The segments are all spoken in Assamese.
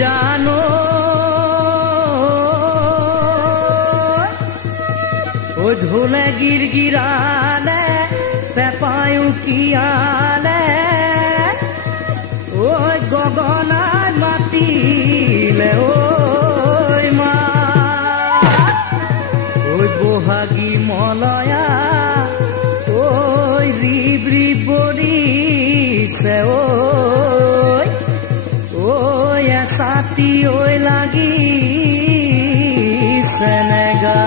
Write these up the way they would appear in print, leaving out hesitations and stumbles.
জানো ও ঢোলে গিরগিরালে পেপায়ু কিয়ালে ওই গগনায় মাতিলে ওই মা ওই বহাগী মলয়া ওই রিব রিব বরিছে ওই ওই এসাতি ওই লাগিছে নেগা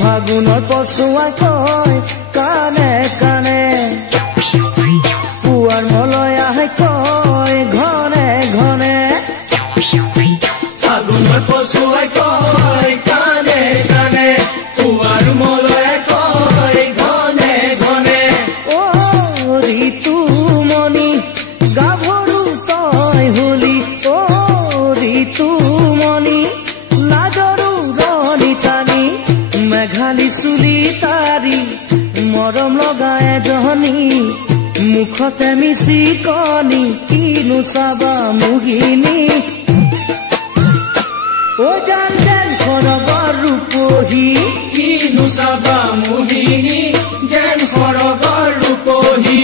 ফাগুনৰ পছুৱাই কয় কানে কানে পুৱাৰ মলয়াহে কয় ঘনে ঘনে ফাগুনৰ পছুৱাই কয় কানে কানে পুৱাৰ মলয়াহে কয় ঘনে ঘনে ও ঋতুমণি গাভৰু তই হলি ও ঋতুমণি লাজৰু ৰনিতানি মেঘালী চুলি তাৰি মৰম লগাই জহনী মুখতে মিচি কণী কিনো চাবা মোহিনী ও জান যেন সৰগৰ ৰূপহী কিনো চাবা মোহিনী যেন সৰগৰ ৰূপহী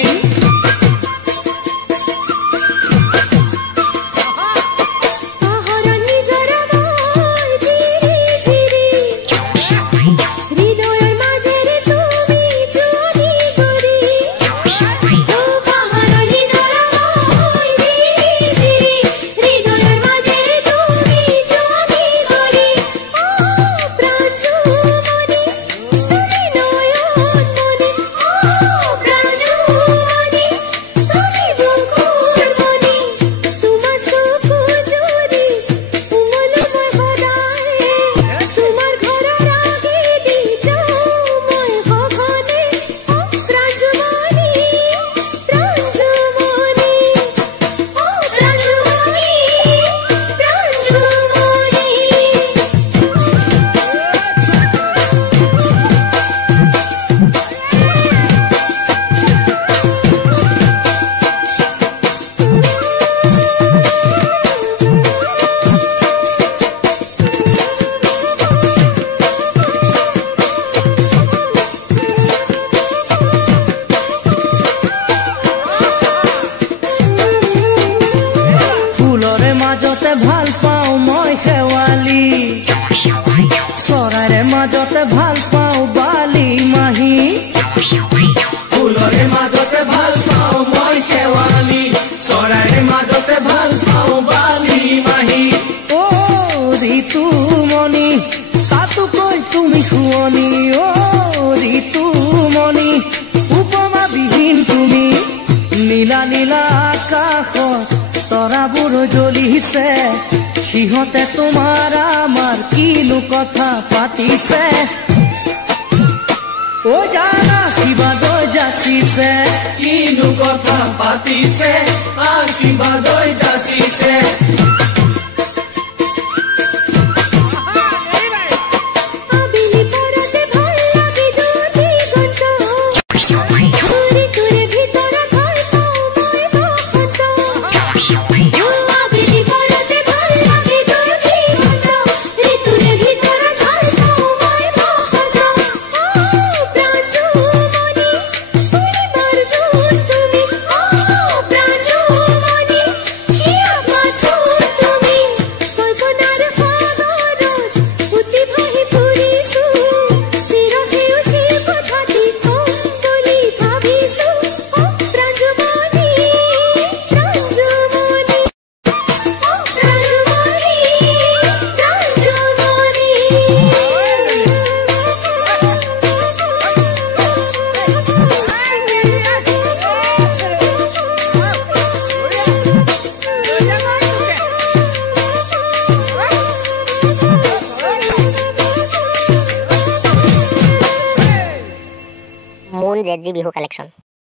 মাজতে ভাল পাওঁ মই খেৱালি চৰাইৰে মাজতে ভাল পাওঁ বালি মাহী ফুলৰে মাজতে ভাল পাওঁ মই খেৱালি চৰাইৰে মাজতে ভাল পাওঁ বালি মাহী ও ঋতুমণি তাতো কৈ তুমি শুৱনি ও ঋতুমণি উপমা বিহীন তুমি নীলা নীলা আকাশত তৰাবোৰ জ্বলিছে সিহঁতে তোমাৰ আমাৰ কিনো কথা পাতিছে ও জানা কিবা দৈ যাচিছে কিনো কথা পাতিছে আৰু কিবা দৈ যাচিছে বিহু কালেকশ্যন।